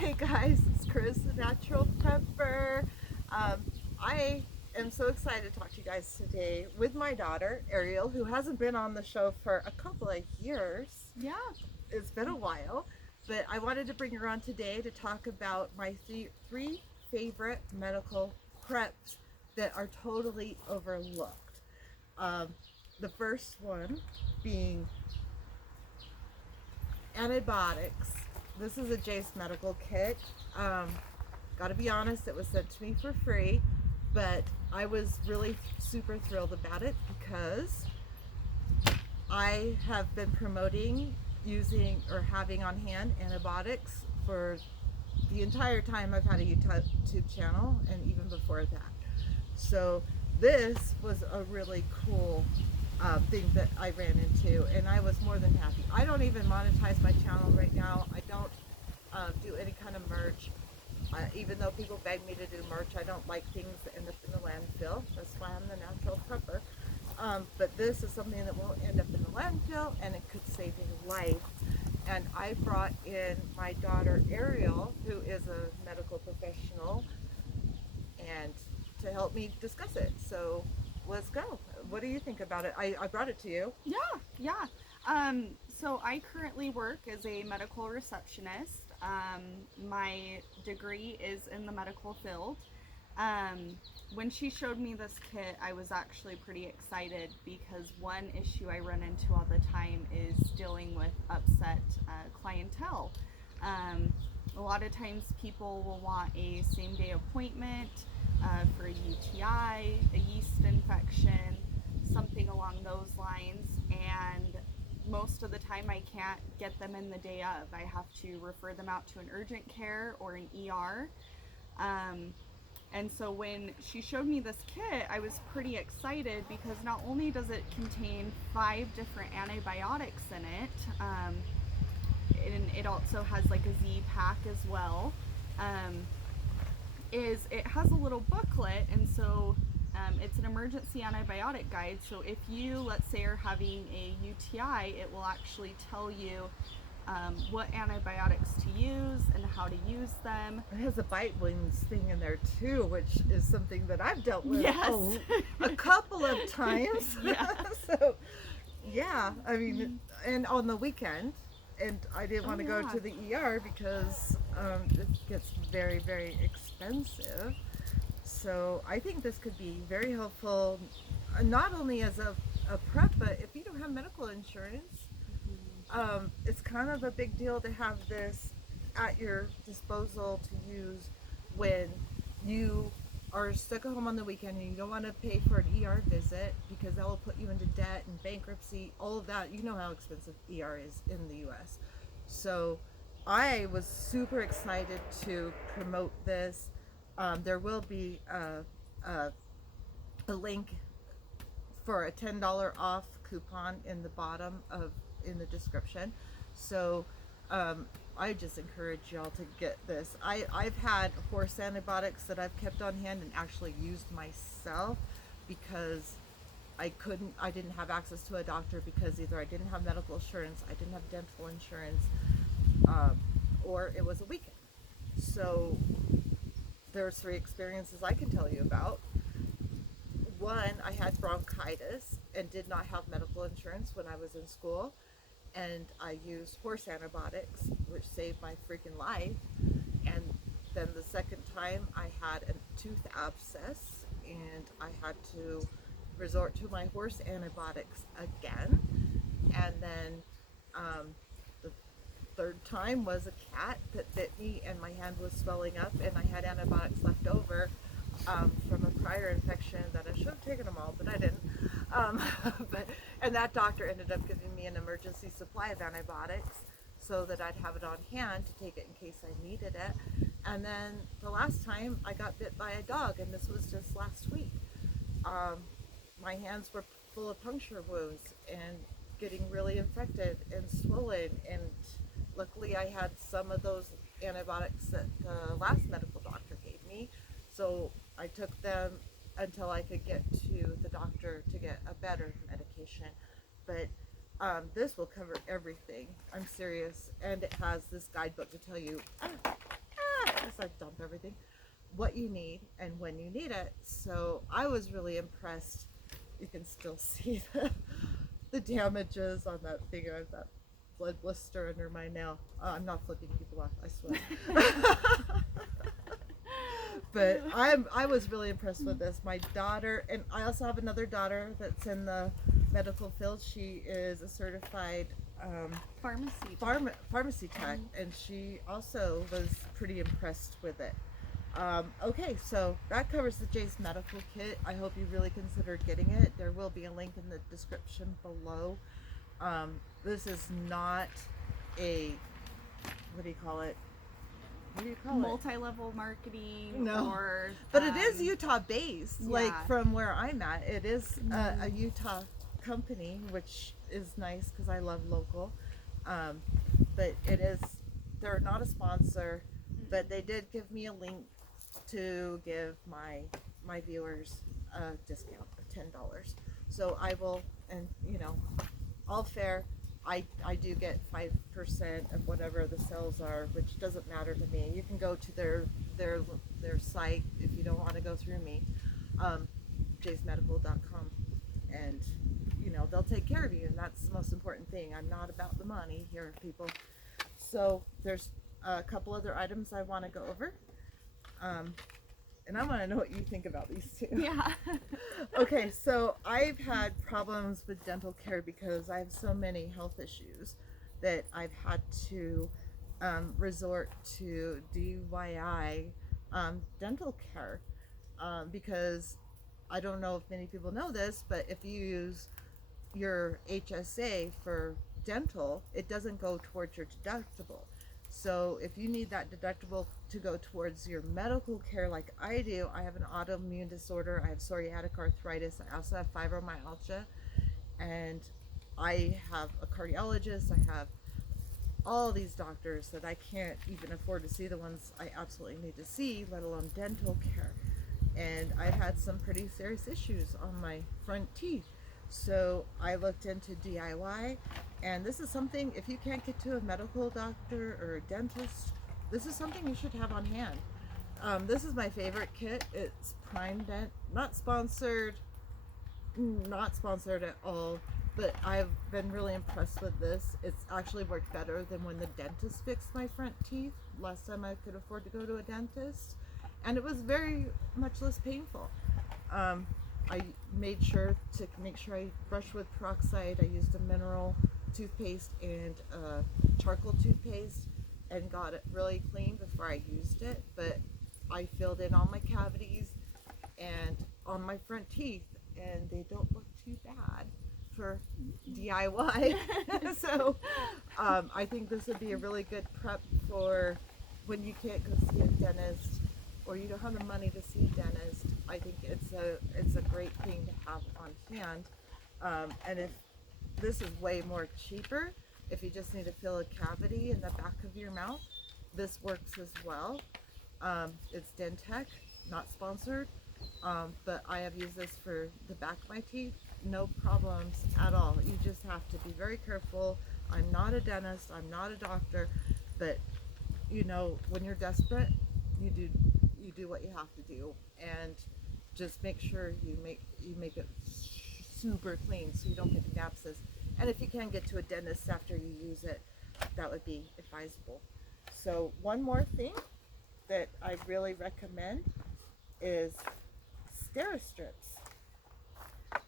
Hey guys, it's Chris, the Natural Prepper. I am so excited to talk to you guys today with my daughter, Ariel, who hasn't been on the show for a couple of years. Yeah. It's been a while, but I wanted to bring her on today to talk about my three favorite medical preps that are totally overlooked. Um, the first one being antibiotics. This is a Jace Medical kit. Um, Gotta be honest, it was sent to me for free, but I was really super thrilled about it because I have been promoting using or having on hand antibiotics for the entire time I've had a YouTube channel and even before that. So this was a really cool thing that I ran into, and I was more than happy. I don't even monetize my channel right now. I don't do any kind of merch. Even though people beg me to do merch, I don't like things that end up in the landfill. That's why I'm the natural prepper. But this is something that won't end up in the landfill, and it could save a life. And I brought in my daughter Ariel, who is a medical professional, and to help me discuss it. So let's go. What do you think about it? I brought it to you. Yeah. So I currently work as a medical receptionist. My degree is in the medical field. When she showed me this kit, I was actually pretty excited because one issue I run into all the time is dealing with upset clientele. Um, a lot of times people will want a same day appointment for a UTI, a yeast infection, something along those lines, and most of the time I can't get them in the day of. I have to refer them out to an urgent care or an ER. Um, and so when she showed me this kit, I was pretty excited because not only does it contain 5 different antibiotics in it, and it also has like a Z pack as well. Um, is it has a little booklet, and so it's an emergency antibiotic guide. So if you, let's say, are having a UTI, it will actually tell you what antibiotics to use and how to use them. It has a bite wings thing in there too, which is something that I've dealt with Yes. a couple of times. Yeah. So, yeah, I mean, and on the weekend, and I didn't Oh want to go yeah. to the ER because it gets very, very expensive. So I think this could be very helpful, not only as a prep, but if you don't have medical insurance, it's kind of a big deal to have this at your disposal to use when you are stuck at home on the weekend and you don't want to pay for an ER visit because that will put you into debt and bankruptcy, all of that. You know how expensive ER is in the US. So I was super excited to promote this. There will be a link for a $10 off coupon in the bottom of in the description. So um, I just encourage y'all to get this. I've had horse antibiotics that I've kept on hand and actually used myself because I didn't have access to a doctor because either I didn't have medical insurance, I didn't have dental insurance, um, or it was a weekend. So there's 3 experiences I can tell you about. One, I had bronchitis and did not have medical insurance when I was in school, and I used horse antibiotics, which saved my freaking life. And then the second time, I had a tooth abscess, and I had to resort to my horse antibiotics again. And then the third time was a cat that bit me, and my hand was swelling up, and I had antibiotics left over from a prior infection that I should have taken them all, but I didn't. Um, and that doctor ended up giving me an emergency supply of antibiotics so that I'd have it on hand to take it in case I needed it. And then the last time I got bit by a dog, and this was just last week. Um, my hands were full of puncture wounds and getting really infected and swollen. And luckily, I had some of those antibiotics that the last medical doctor gave me. So I took them until I could get to the doctor to get a better medication. But this will cover everything. I'm serious. And it has this guidebook to tell you everything, what you need and when you need it. So I was really impressed. You can still see the damages on that finger. I've got blood blister under my nail. I'm not flipping people off, I swear. But I was really impressed with this. My daughter, and I also have another daughter that's in the medical field. She is a certified pharmacy tech, and she also was pretty impressed with it. Okay, so that covers the Jay's Medical Kit. I hope you really consider getting it. There will be a link in the description below. This is not a, what do you call it? What do you call it? Multi-level marketing. No. Or, but it is Utah based, yeah. like from where I'm at. It is a Utah company, which is nice because I love local. But it is, they're not a sponsor, but they did give me a link to give my viewers a discount of $10. So I will, and you know, all fair. I do get 5% of whatever the sales are, which doesn't matter to me. You can go to their site if you don't want to go through me, jaysmedical.com, and you know they'll take care of you, and that's the most important thing. I'm not about the money here, people. So there's a couple other items I want to go over, and I want to know what you think about these two. Yeah. Okay, so I've had problems with dental care because I have so many health issues that I've had to resort to DIY dental care because I don't know if many people know this, but if you use your HSA for dental, it doesn't go towards your deductible. So if you need that deductible to go towards your medical care like I do, I have an autoimmune disorder, I have psoriatic arthritis, I also have fibromyalgia, and I have a cardiologist, I have all these doctors that I can't even afford to see, the ones I absolutely need to see, let alone dental care. And I've had some pretty serious issues on my front teeth. So I looked into DIY, and this is something, if you can't get to a medical doctor or a dentist, this is something you should have on hand. This is my favorite kit. It's Prime Dent, not sponsored at all, but I've been really impressed with this. It's actually worked better than when the dentist fixed my front teeth last time I could afford to go to a dentist, and it was very much less painful. I made sure to make sure I brushed with peroxide. I used a mineral toothpaste and charcoal toothpaste and got it really clean before I used it, but I filled in all my cavities and on my front teeth, and they don't look too bad for DIY. So I think this would be a really good prep for when you can't go see a dentist or you don't have the money to see a dentist. I think it's a great thing to have on hand. And if this is way more cheaper, if you just need to fill a cavity in the back of your mouth, this works as well. It's Dentec, not sponsored, but I have used this for the back of my teeth. No problems at all. You just have to be very careful. I'm not a dentist, I'm not a doctor, but you know, when you're desperate, you do what you have to do, and just make sure you make it super clean so you don't get an abscess. And if you can get to a dentist after you use it, that would be advisable. So one more thing that I really recommend is Steri-Strips.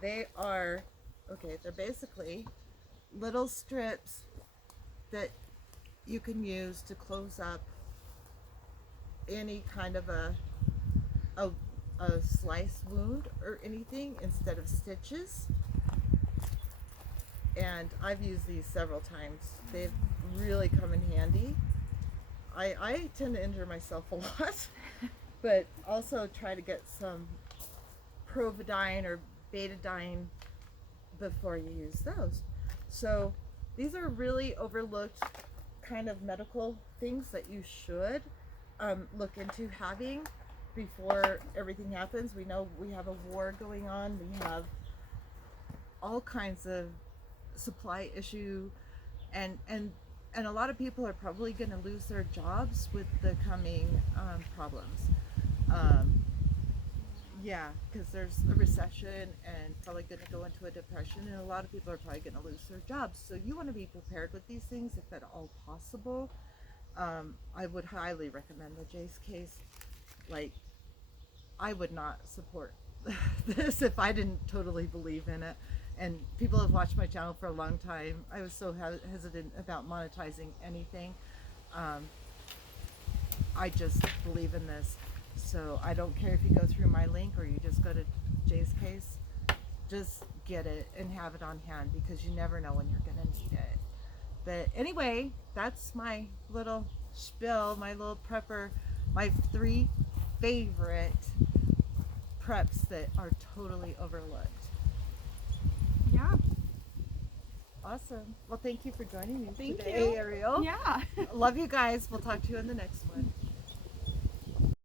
They're basically little strips that you can use to close up any kind of a slice wound or anything instead of stitches. And I've used these several times. They've really come in handy. I tend to injure myself a lot, but also try to get some Providine or Betadine before you use those. So these are really overlooked kind of medical things that you should look into having before everything happens. We know we have a war going on. We have all kinds of supply issue, and and a lot of people are probably going to lose their jobs with the coming problems. Um, yeah, because there's a recession and probably going to go into a depression, and a lot of people are probably going to lose their jobs. So you want to be prepared with these things if at all possible. I would highly recommend the Jace case. Like, I would not support this if I didn't totally believe in it. And people have watched my channel for a long time. I was so hesitant about monetizing anything. Um, I just believe in this. So I don't care if you go through my link or you just go to Jay's case. Just get it and have it on hand, because you never know when you're going to need it. But anyway, that's my little spiel, my little prepper, my 3 favorite preps that are totally overlooked. Yeah. Awesome. Well, thank you for joining me Thank today, you. Ariel. Yeah. Love you guys. We'll talk to you in the next one.